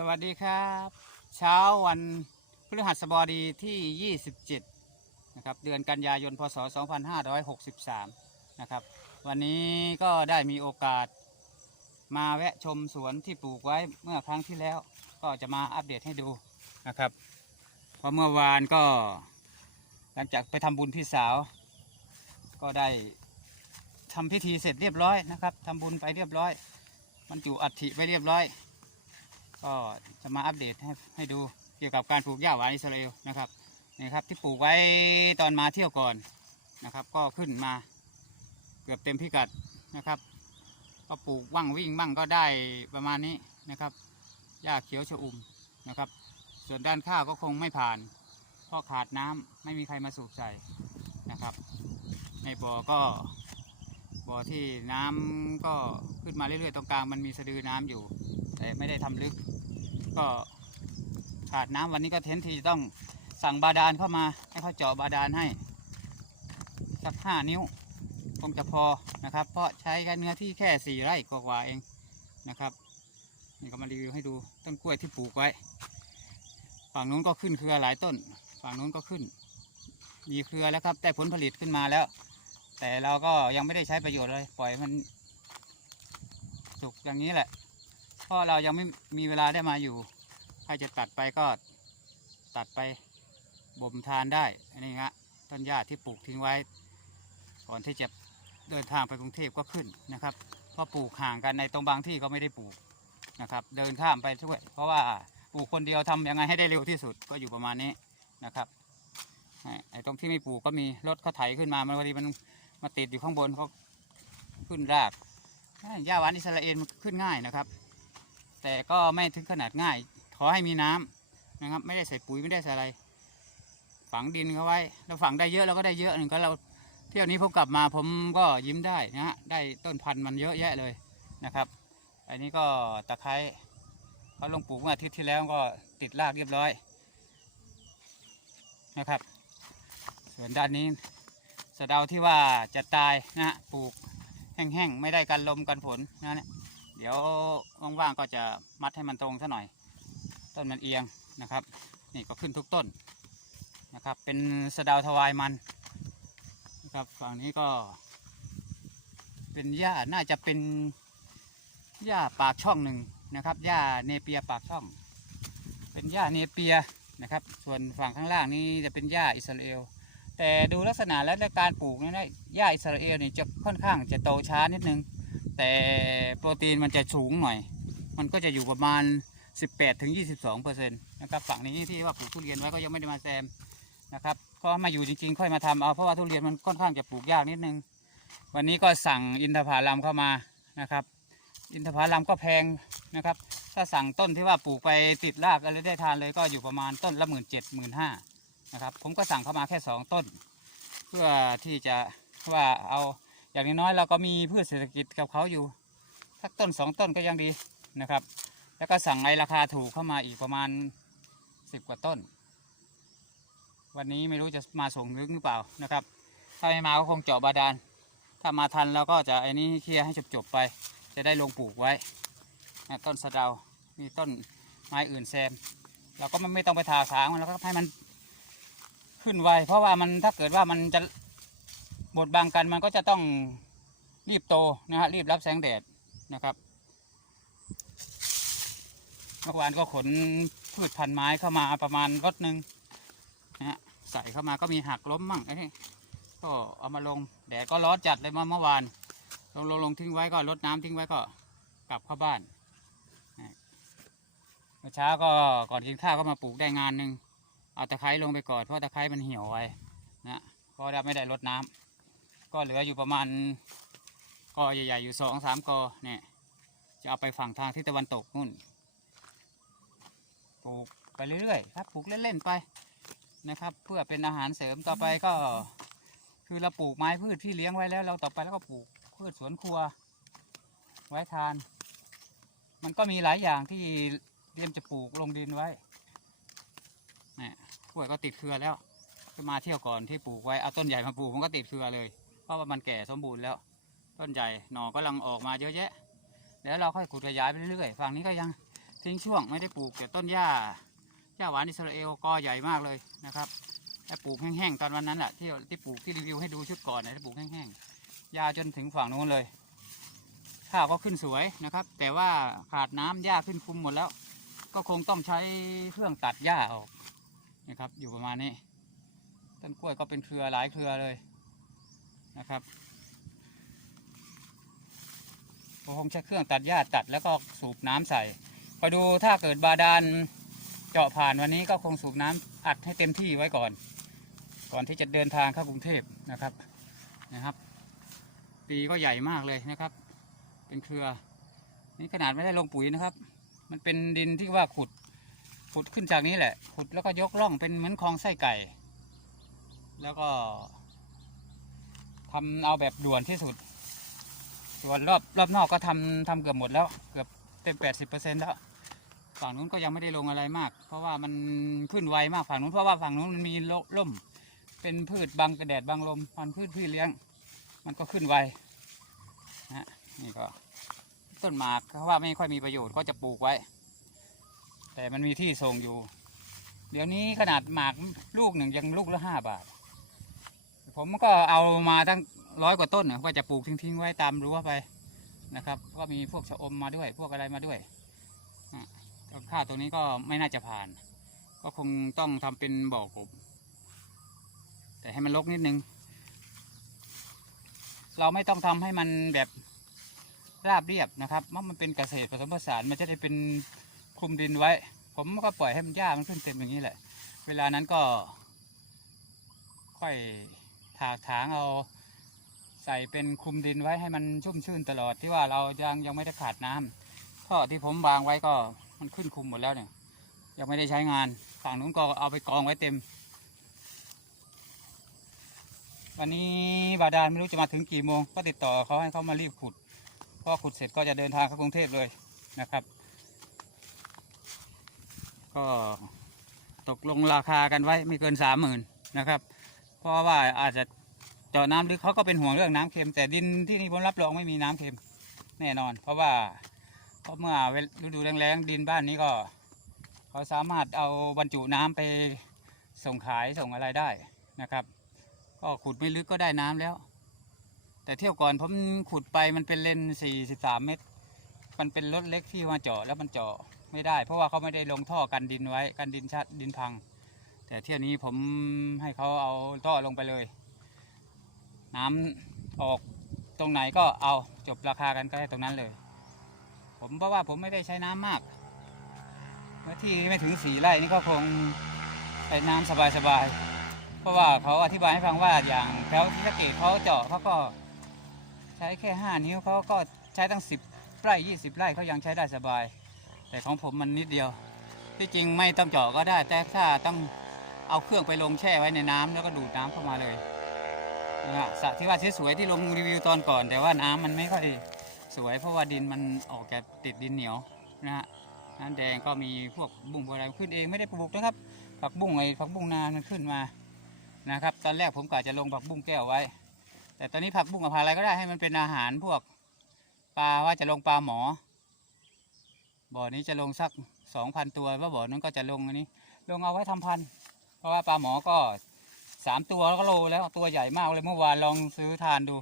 สวัสดีครับ เช้าวันพฤหัสบดีที่ 27 นะครับ เดือนกันยายน พศ 2563 นะครับ วันนี้ก็ได้มีโอกาสมาแวะชมสวนที่ปลูกไว้เมื่อครั้งที่แล้ว ก็จะมาอัปเดตให้ดูนะครับ เพราะเมื่อวานก็หลังจากไปทำบุญพี่สาว ก็ได้ทำพิธีเสร็จเรียบร้อยนะครับทำบุญไปเรียบร้อยบรรจุอัฐิไปเรียบร้อย ก็จะมาอัปเดตให้ให้ดูเกี่ยวกับการปลูกหญ้าหวานอิสราเอลนะครับนี่ครับที่ปลูกไว้ตอนมาเที่ยวก่อนนะครับ ก็ขึ้นมาเกือบเต็มพิกัดนะครับ ก็ปลูกว่างวิ่งบ้างก็ได้ประมาณนี้นะครับหญ้าเขียวชอุ่มนะครับ ส่วนด้านข้าวก็คงไม่ผ่านเพราะขาดน้ำไม่มีใครมาสูบใส่นะครับ ในบ่อก็บ่อที่น้ำก็ขึ้นมาเรื่อยๆตรงกลางมันมีสะดือน้ำอยู่ แต่ไม่ได้ทำลึก ก็ขาดน้ำวันนี้ก็เทนทีต้องสั่งบาดาลเข้ามาให้เขาเจาะบาดาลให้สักห้านิ้วคงจะพอนะครับ เพราะใช้แค่เนื้อที่แค่สี่ไร่กว่าเองนะครับนี่ก็มารีวิวให้ดูต้นกล้วยที่ปลูกไว้ ฝั่งนู้นก็ขึ้นเครือหลายต้น ฝั่งนู้นก็ขึ้น มีเครือแล้วครับแต่ผลผลิตขึ้นมาแล้ว แต่เราก็ยังไม่ได้ใช้ประโยชน์เลย ปล่อยมันสุกอย่างนี้แหละ เพราะเรายังไม่มีเวลาได้มาอยู่ใครจะตัดไปก็ตัดไปบ่มทานได้อันนี้ฮะต้นหญ้าที่ปลูกทิ้งไว้ ก่อนที่จะเดินทางไปกรุงเทพก็ขึ้นนะครับเพราะปลูกห่างกันในตรงบางที่ก็ไม่ได้ปลูกนะครับ เดินข้ามไปช่วย เพราะว่าปลูกคนเดียวทำยังไงให้ได้เร็วที่สุดก็อยู่ประมาณนี้นะครับไอ้ไอ้ตรงที่ไม่ปลูกก็มีรถเขาไถขึ้นมา มันพอดีมันมาติดอยู่ข้างบนเขาขึ้นรากหญ้าหวานอิสราเอลมันขึ้นง่ายนะครับ แต่ก็ไม่ถึงขนาดง่าย ขอให้มีน้ำนะครับ ไม่ได้ใส่ปุ๋ยไม่ได้ใส่อะไร ฝังดินเขาไว้ เราฝังได้เยอะเราก็ได้เยอะหนึ่งก็เราเที่ยวนี้ผมกลับมาผมก็ยิ้มได้นะฮะได้ต้นพันธุ์มันเยอะแยะเลยนะครับ อันนี้ก็ตะไคร้เขาลงปลูกเมื่ออาทิตย์ที่แล้วก็ติดรากเรียบร้อยนะครับ ส่วนด้านนี้สะเดาที่ว่าจะตายนะฮะปลูกแห้งๆไม่ได้กันลมกันฝนนะเนี่ย เดี๋ยวว่างๆก็จะมัดให้มันตรงซะหน่อย ต้นมันเอียงนะครับ นี่ก็ขึ้นทุกต้นนะครับ เป็นสะดาวทวายมันนะครับฝั่งนี้ก็ เป็นหญ้าน่าจะเป็นหญ้าปากช่องหนึ่งนะครับหญ้าเนเปียปากช่อง เป็นหญ้าเนเปียนะครับ ส่วนฝั่งข้างล่างนี้จะเป็นหญ้าอิสราเอลแต่ดูลักษณะแล้วในการปลูกนี่นะหญ้าอิสราเอลนี่จะค่อนข้างจะโตช้านิดนึง แต่โปรตีนมันจะสูงหน่อย มันก็จะอยู่ประมาณ 18ถึง22เปอร์เซ็นต์นะครับฝั่งนี้ที่ว่าปลูกทุเรียนไว้ก็ยังไม่ได้มาแซมนะครับก็มาอยู่จริงๆ ค่อยมาทำเอาเพราะว่าทุเรียนมันค่อนข้างจะปลูกยากนิดนึง วันนี้ก็สั่งอินทผลัมเข้ามานะครับ อินทผลัมก็แพงนะครับ ถ้าสั่งต้นที่ว่าปลูกไปติดรากอะไรได้ทานเลยก็อยู่ประมาณต้นละหมื่นเจ็ดหมื่นห้านะครับผมก็สั่งเข้ามาแค่สองต้น เพื่อที่จะว่าเอา อย่างน้อยๆเราก็มีพืชเศรษฐกิจกับเขาอยู่สักต้นสองต้นก็ยังดีนะครับ แล้วก็สั่งในราคาถูกเข้ามาอีกประมาณสิบกว่าต้น วันนี้ไม่รู้จะมาส่งลึกหรือเปล่านะครับ ถ้าไม่มาก็คงเจาะบาดาล ถ้ามาทันเราก็จะไอ้นี้เคลียร์ให้จบๆไป จะได้ลงปลูกไว้ ต้นสะเดา มีต้นไม้อื่นแซม เราก็ไม่ไม่ต้องไปทาสางมันแล้วก็ให้มันขึ้นไว เพราะว่ามันถ้าเกิดว่ามันจะ บดบังกันมันก็จะต้องรีบโตนะฮะรีบรับแสงแดดนะครับเมื่อวานก็ขนพืชพันไม้เข้ามาประมาณรถหนึ่งนะฮะใส่เข้ามาก็มีหักล้มมั่งไอ้ก็เอามาลงแดดก็ร้อนจัดเลยเมื่อเมื่อวานลงลงลงทิ้งไว้ก็รดน้ำทิ้งไว้ก็กลับเข้าบ้านเมื่อเช้าก็ก่อนกินข้าวก็มาปลูกได้งานหนึ่งเอาตะไคร้ลงไปก่อนเพราะตะไคร้มันเหี่ยวไว้นะเพราะว่าไม่ได้รดน้ำ ก็เหลืออยู่ประมาณกอใหญ่ๆอยู่สองสามกอเนี่ยจะเอาไปฝั่งทางทิศตะวันตกนู่นปลูกไปเรื่อยๆครับปลูกเล่นๆไปนะครับ เพื่อเป็นอาหารเสริมต่อไปก็ คือเราปลูกไม้พืชที่เลี้ยงไว้แล้ว เราต่อไปแล้วก็ปลูกพืชสวนครัว ไว้ทาน มันก็มีหลายอย่างที่เตรียมจะปลูกลงดินไว้นี่กล้วยก็ติดเครือแล้วก็มาเที่ยวก่อนที่ปลูกไว้เอาต้นใหญ่มาปลูกมันก็ติดเครือเลย เพราะว่ามันแก่สมบูรณ์แล้ว ต้นใหญ่หน่อก็กำลังออกมาเยอะแยะ แล้วเราค่อยขุดขยายไปเรื่อยๆฝั่งนี้ก็ยังทิ้งช่วงไม่ได้ปลูกแต่ต้นหญ้าหญ้าหวานอิสราเอลกอใหญ่มากเลยนะครับแต่ปลูกแห้งๆตอนวันนั้นแหละที่ที่ปลูกที่รีวิวให้ดูชุดก่อนนะที่ปลูกแห้งๆยาวจนถึงฝั่งนู้นเลยข้าวก็ขึ้นสวยนะครับ แต่ว่าขาดน้ำหญ้าขึ้นคุมหมดแล้ว ก็คงต้องใช้เครื่องตัดหญ้าออกนะครับ อยู่ประมาณนี้ ต้นกล้วยก็เป็นเครือหลายเครือเลย นะครับก็คงใช้เครื่องตัดหญ้าตัดแล้วก็สูบน้ำใส่คอดูถ้าเกิดบาดาลเจาะผ่านวันนี้ก็คงสูบน้ำอัดให้เต็มที่ไว้ก่อน ก่อนที่จะเดินทางเข้ากรุงเทพนะครับนะครับปีก็ใหญ่มากเลยนะครับ เป็นเครือ นี่ขนาดไม่ได้ลงปุ๋ยนะครับ มันเป็นดินที่ว่าขุดขุดขึ้นจากนี้แหละ ขุดแล้วก็ยกร่องเป็นเหมือนคลองไส้ไก่ แล้วก็ ทำเอาแบบด่วนที่สุด ส่วนรอบรอบนอกก็ทำทำเกือบหมดแล้ว เกือบเต็มแปดสิบเปอร์เซ็นต์แล้วฝั่งนู้นก็ยังไม่ได้ลงอะไรมาก เพราะว่ามันขึ้นไวมากฝั่งนู้นเพราะว่าฝั่งนู้นมันมีร่ม เป็นพืชบังกระแดดบังลมพันพืชพี่เลี้ยง มันก็ขึ้นไวนะนี่ก็ต้นหมากเขาว่าไม่ค่อยมีประโยชน์ก็จะปลูกไว้ แต่มันมีที่ส่งอยู่ เดี๋ยวนี้ขนาดหมากลูกหนึ่งยังลูกละห้าบาท ผมก็เอามาตั้งร้อยกว่าต้นนะว่าจะปลูกทิ้งๆไว้ตามรั้วไปนะครับ ก็มีพวกชะอมมาด้วย พวกอะไรมาด้วยอะต้นข้าวตรงนี้ก็ไม่น่าจะผ่าน ก็คงต้องทำเป็นบ่อกบแต่ให้มันรกนิดนึง เราไม่ต้องทำให้มันแบบราบเรียบนะครับเพราะมันเป็นเกษตรผสมผสานมันจะได้เป็นคลุมดินไว้ ผมก็ปล่อยให้มันหญ้ามันขึ้นเต็มอย่างนี้แหละ เวลานั้นก็ค่อย ถากถางเอาใส่เป็นคลุมดินไว้ให้มันชุ่มชื่นตลอดที่ว่าเรายังยังไม่ได้ขาดน้ำท่อที่ผมวางไว้ก็มันขึ้นคลุมหมดแล้วเนี่ย ยังไม่ได้ใช้งานฝั่งนู้นก็เอาไปกองไว้เต็ม วันนี้บาดาลไม่รู้จะมาถึงกี่โมง ก็ติดต่อเขาให้เขามารีบขุดพราะขุดเสร็จก็จะเดินทางเข้ากรุงเทพเลยนะครับ ก็ตกลงราคากันไว้ไม่เกินสามหมื่นนะครับ ราะว่าอาจจะเจาะน้ำลึกเขาก็เป็นห่วงเรื่องน้ำเค็ม แต่ดินที่นี่ผมรับรองไม่มีน้ำเค็มแน่นอน เพราะว่าเพราะเมื่อฤดูแรงๆดินบ้านนี้ก็เขาสามารถเอาบรรจุน้ำไปส่งขายส่งอะไรได้นะครับ ก็ขุดไม่ลึกก็ได้น้ำแล้ว แต่เที่ยวก่อนผมขุดไปมันเป็นเลนสี่สิบสามเมตร มันเป็นรถเล็กที่มาเจาะแล้วมันเจาะไม่ได้ เพราะว่าเขาไม่ได้ลงท่อกันดินไว้กันดินชัดดินพัง แต่เที่ยวนี้ผมให้เขาเอาท่อลงไปเลย น้ำออกตรงไหนก็เอาจบราคากันก็ได้ตรงนั้นเลย ผมเพราะว่าผมไม่ได้ใช้น้ำมากเมื่อที่ไม่ถึงสี่ไร่นี่ก็คงใช้น้ำสบายๆเพราะว่าเขาอธิบายให้ฟังว่าอย่างแถวที่สเกตเขาเจาะเขาก็ใช้แค่ห้านิ้วเขาก็ใช้ตั้งสิบไร่ยี่สิบไร่เขายังใช้ได้สบาย แต่ของผมมันนิดเดียว ที่จริงไม่ต้องเจาะก็ได้แต่ถ้าต้อง เอาเครื่องไปลงแช่ไว้ในน้ำแล้วก็ดูดน้ำเข้ามาเลยนะฮะสระที่ว่าสวยๆที่ลงรีวิวตอนก่อน แต่ว่าน้ำมันไม่ค่อยสวย เพราะว่าดินมันออกจากติดดินเหนียวนะฮะน้ำแดงก็มีพวกบุ้งอะไรขึ้นเองไม่ได้ปลูกนะครับผักบุ้งไอ้ผักบุ้งนามันขึ้นมานะครับ ตอนแรกผมกะจะลงผักบุ้งแก้วไว้ แต่ตอนนี้ผักบุ้งกับผักอะไรก็ได้ให้มันเป็นอาหารพวกปลาว่าจะลงปลาหมอ บ่อนี้จะลงสักสองพันตัวว่าบ่อนั้นก็จะลงอันนี้ ลงเอาไว้ทำพันธุ์ ราะว่าปลาหมอก็สามตัวแล้วก็โลแล้วตัวใหญ่มากเลยเมื่อวานลองซื้อทานดู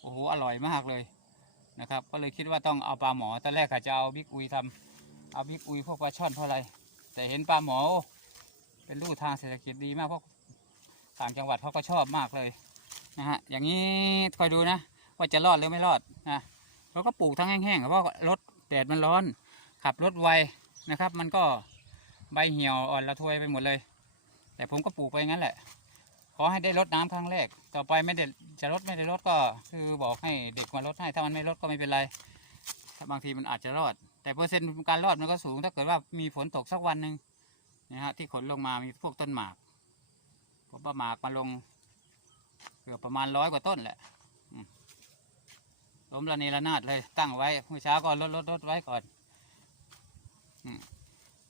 โอ้โหอร่อยมากเลยนะครับ ก็เลยคิดว่าต้องเอาปลาหมอตอนแรกกะจะเอาบิ๊กอุยทำเอาบิ๊กอุยพวกปลาช่อนเพราะอะไร แต่เห็นปลาหมอโอ้เป็นลู่ทางเศรษฐกิจดีมากเพราะต่างจังหวัดเขาก็ชอบมากเลยนะฮะอย่างนี้คอยดูนะ ว่าจะรอดหรือไม่รอดนะเราก็ปลูกทั้งแห้งๆเพราะรถแดดมันร้อน ขับรถไวนะครับ มันก็ใบเหี่ยวอ่อนระทวยไปหมดเลย แต่ผมก็ปลูกไปงั้นแหละ ขอให้ได้รดน้ำครั้งแรก ต่อไปไม่ได้จะรดไม่ได้รดก็ คือบอกให้เด็กมารดให้ ถ้ามันไม่รดก็ไม่เป็นไรถ้าบางทีมันอาจจะรอด แต่เปอร์เซ็นต์การรอดมันก็สูง ถ้าเกิดว่ามีฝนตกสักวันหนึ่งนะฮะที่ขนลงมามีพวกต้นหมากผมประหมากมาลงเกือบประมาณร้อยกว่าต้นแหละอืมล้มระเนระนาดเลยตั้งไว้เมื่อเช้าก็ลดลดลดไว้ก่อน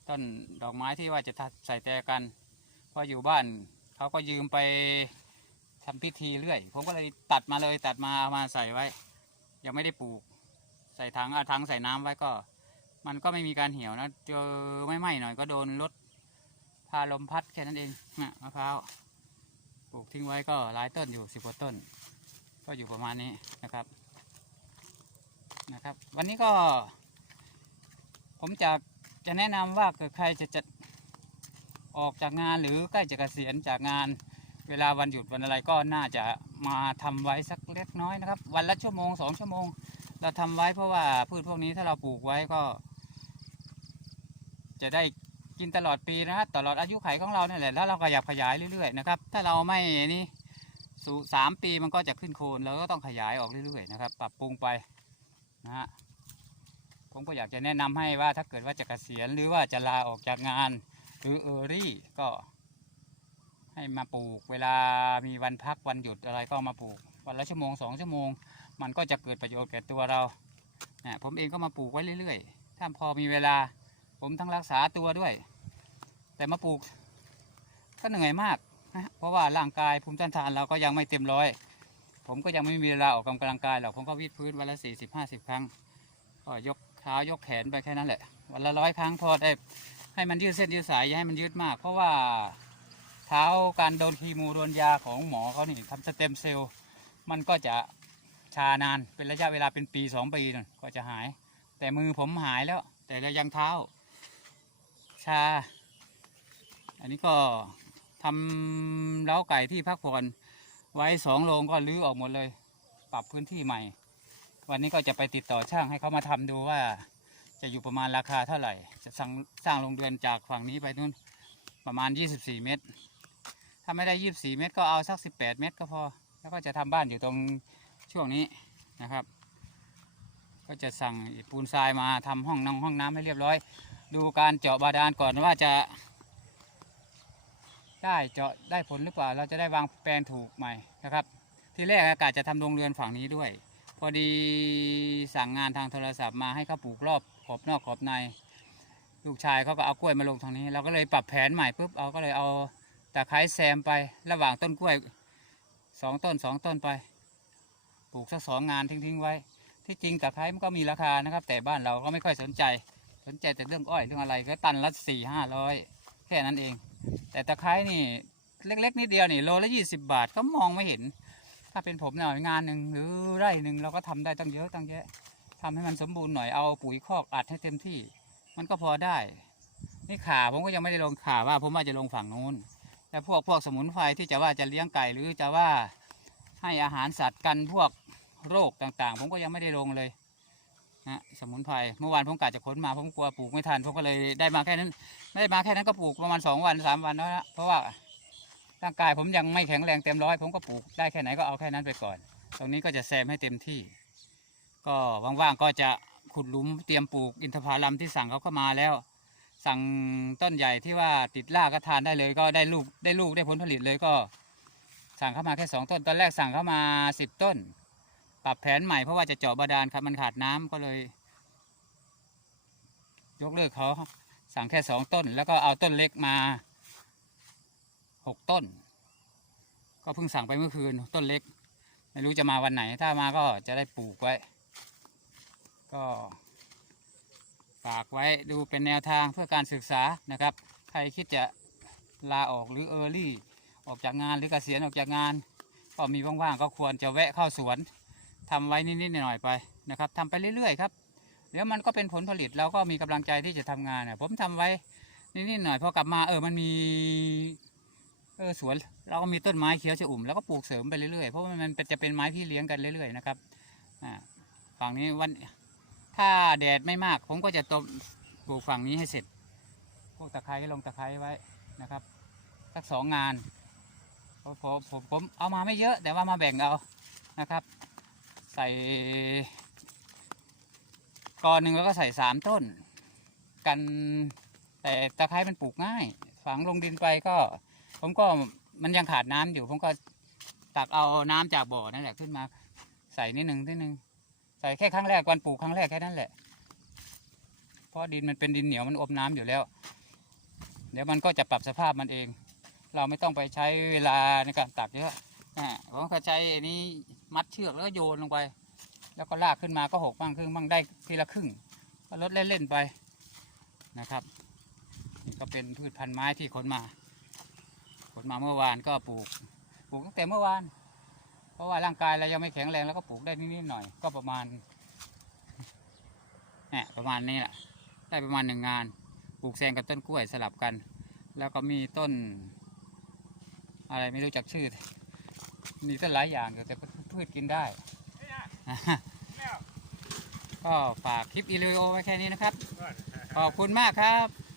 ต้นดอกไม้ที่ว่าจะใส่แต่กัน พออยู่บ้านเขาก็ยืมไปทำพิธีเรื่อย ผมก็เลยตัดมาเลยตัดมามาใส่ไว้ ยังไม่ได้ปลูก ใส่ถังเอาถังใส่น้ำไว้ก็ มันก็ไม่มีการเหี่ยวนะเจอไม่ไหม้หน่อยก็โดนรถพาลมพัดแค่นั้นเองนะมะพร้าวปลูกทิ้งไว้ก็หลายต้นอยู่สิบกว่าต้น ก็อยู่ประมาณนี้นะครับนะครับ วันนี้ก็ ผมจะจะแนะนำว่าเกิดใครจะจะ ออกจากงานหรือใกล้จะเกษียณจากงาน เวลาวันหยุดวันอะไรก็น่าจะมาทำไว้สักเล็กน้อยนะครับ วันละชั่วโมงสองชั่วโมง เราทำไว้เพราะว่าพืชพวกนี้ถ้าเราปลูกไว้ก็ จะได้กินตลอดปีนะฮะตลอดอายุไขของเราเนี่ยแหละแล้วเราขยับขยายเรื่อยๆนะครับ ถ้าเราไม่นี่สู่สามปีมันก็จะขึ้นโคนเราก็ต้องขยายออกเรื่อยๆนะครับ ปรับปรุงไปนะฮะผมก็อยากจะแนะนำให้ว่าถ้าเกิดว่าจะเกษียณหรือว่าจะลาออกจากงาน หรือเออรี่ก็ ให้มาปลูก เวลามีวันพักวันหยุดอะไรก็มาปลูก วันละชั่วโมงสองชั่วโมง มันก็จะเกิดประโยชน์แก่ตัวเรานะผมเองก็มาปลูกไว้เรื่อยๆ ถ้าพอมีเวลา ผมทั้งรักษาตัวด้วย แต่มาปลูก ก็เหนื่อยมากนะเพราะว่าร่างกายภูมิต้านทานเราก็ยังไม่เต็มร้อย ผมก็ยังไม่มีเวลาออกกำลังกายหรอกผมก็วิดพื้นวันละสี่สิบห้าสิบครั้งก็ยกเท้ายกแขนไปแค่นั้นแหละ วันละร้อยครั้งพอได้ ให้มันยืดเส้นยืดสายอย่าให้มันยืดมาก เพราะว่าเท้าการโดนคีโมโดนยาของหมอเขานี่ทำสเต็มเซลล์มันก็จะชานานเป็นระยะเวลาเป็นปีสองปีนั่นก็จะหาย แต่มือผมหายแล้ว แต่ยังเท้า ชา อันนี้ก็ทำเล้าไก่ที่พักผ่อนไว้สองโรงก็รื้อออกหมดเลย ปรับพื้นที่ใหม่ วันนี้ก็จะไปติดต่อช่างให้เขามาทำดูว่า จะอยู่ประมาณราคาเท่าไหร่ จะสร้างสร้างโรงเรือนจากฝั่งนี้ไปนู่นประมาณ 24 เมตร ถ้าไม่ได้ 24 เมตรก็เอาสัก 18 เมตรก็พอ แล้วก็จะทำบ้านอยู่ตรงช่วงนี้นะครับ ก็จะสั่งปูนทรายมาทำห้องนงห้องน้ำให้เรียบร้อย ดูการเจาะบาดาลก่อนว่าจะ ได้เจาะได้ผลหรือเปล่า เราจะได้วางแปลนถูกไหม่นะครับ ที่แรกอากาศจะทำโรงเรือนฝั่งนี้ด้วย พอดีสั่งงานทางโทรศัพท์มาให้เขาปลูกรอบ อบนอกขอบใน ลูกชายเขาก็เอากล้วยมาลงทางนี้ เราก็เลยปรับแผนใหม่ปุ๊บเอาก็เลยเอาตะไคร้แซมไประหว่างต้นกล้วยสองต้นสองต้นไปปลูกสักสองงานทิ้งๆไว้ ที่จริงตะไคร้มันก็มีราคานะครับ แต่บ้านเราก็ไม่ค่อยสนใจ สนใจแต่เรื่องอ้อยเรื่องอะไรก็ตันละสี่ห้าร้อยแค่นั้นเอง แต่ตะไคร้นี่เล็ก ๆนิดเดียวนี่โลละยี่สิบบาทก็มองไม่เห็น ถ้าเป็นผมหน่อยงานหนึ่งหรือไร่หนึ่งเราก็ทำได้ตั้งเยอะตั้งแยะ ทำให้มันสมบูรณ์หน่อยเอาปุ๋ยคอกอัดให้เต็มที่ มันก็พอได้ นี่ขาผมก็ยังไม่ได้ลงขาว่าผมว่าจะลงฝั่งนู้นแล้วพวกพวกสมุนไพรที่จะว่าจะเลี้ยงไก่หรือจะว่าให้อาหารสัตว์กันพวกโรคต่างๆ ผมก็ยังไม่ได้ลงเลยนะสมุนไพรเมื่อวานผมกะจะขนมาผมกลัวปลูกไม่ทันผมก็เลยได้มาแค่นั้นไม่ได้มาแค่นั้นก็ปลูกประมาณสองวันสามวันแล้วนะเพราะว่าร่างกายผมยังไม่แข็งแรงเต็มร้อยผมก็ปลูกได้แค่ไหนก็เอาแค่นั้นไปก่อน ตรงนี้ก็จะแซมให้เต็มที่ ก็ว่างๆก็จะขุดหลุมเตรียมปลูกอินทผลัมที่สั่งเขาก็มาแล้ว สั่งต้นใหญ่ที่ว่าติดรากก็ทานได้เลยก็ได้ลูกได้ลูกได้ผลผลิตเลยก็ สั่งเข้ามาแค่สองต้นตอนแรกสั่งเข้ามาสิบต้น ปรับแผนใหม่เพราะว่าจะเจาะบาดาลครับมันขาดน้ำก็เลย ยกเลิกเขาสั่งแค่สองต้น แล้วก็เอาต้นเล็กมาหกต้น ก็เพิ่งสั่งไปเมื่อคืนต้นเล็ก ไม่รู้จะมาวันไหนถ้ามาก็จะได้ปลูกไว้ ก็ฝากไว้ดูเป็นแนวทางเพื่อการศึกษานะครับ ใครคิดจะลาออกหรือเออร์ลี่ออกจากงานหรือเกษียณออกจากงาน ก็มีว่างๆก็ควรจะแวะเข้าสวนทำไว้นิดๆหน่อยๆไปนะครับทำไปเรื่อยๆครับเดี๋ยวมันก็เป็นผลผลิตเราก็มีกำลังใจที่จะทำงานเนี่ยผมทำไว้นิดๆหน่อยพอกลับมาเออมันมีเออสวนเราก็มีต้นไม้เขียวชอุ่มแล้วก็ปลูกเสริมไปเรื่อยๆเพราะว่ามันจะเป็นไม้พี่เลี้ยงกันเรื่อยๆนะครับอ่าฝั่งนี้วัน ถ้าแดดไม่มาก ผมก็จะต้มปลูกฝั่งนี้ให้เสร็จ พวกตะไคร้ลงตะไคร้ไว้นะครับ สักสองงานผมผมผมเอามาไม่เยอะ แต่ว่ามาแบ่งเอานะครับ ใส่กอหนึ่งแล้วก็ใส่สามต้น กันแต่ตะไคร้มันปลูกง่าย ฝังลงดินไปก็ ผมก็มันยังขาดน้ำอยู่ ผมก็ตักเอาน้ำจากบ่อนั่นแหละขึ้นมา ใส่นิดหนึ่งนิดหนึ่ง ใส่แค่ครั้งแรกวันปลูกครั้งแรกแค่นั้นแหละ เพราะดินมันเป็นดินเหนียวมันอมน้ำอยู่แล้ว เดี๋ยวมันก็จะปรับสภาพมันเอง เราไม่ต้องไปใช้เวลาในการตักเยอะอ่าผมก็ใช้อันนี้มัดเชือกแล้วก็โยนลงไป แล้วก็ลากขึ้นมาก็หกบ้างครึ่งบ้างได้ทีละครึ่ง ก็ลดเล่นๆไปนะครับนี่ก็เป็นพืชพันธุ์ไม้ที่ขนมา ขนมาเมื่อวานก็ปลูก ปลูกตั้งแต่เมื่อวาน เพราะว่าร่างกายเรายังไม่แข็งแรงแล้วก็ปลูกได้นิดๆหน่อย ก็ประมาณเนี่ยประมาณนี้แหละได้ประมาณหนึ่งงานปลูกแซงกับต้นกล้วยสลับกัน แล้วก็มีต้น อะไรไม่รู้จักชื่อ มีต้นหลายอย่างอยู่แต่เป็นพืชกินได้ ก็ฝากคลิปอีลิโอไว้แค่นี้นะครับ ขอบคุณมากครับ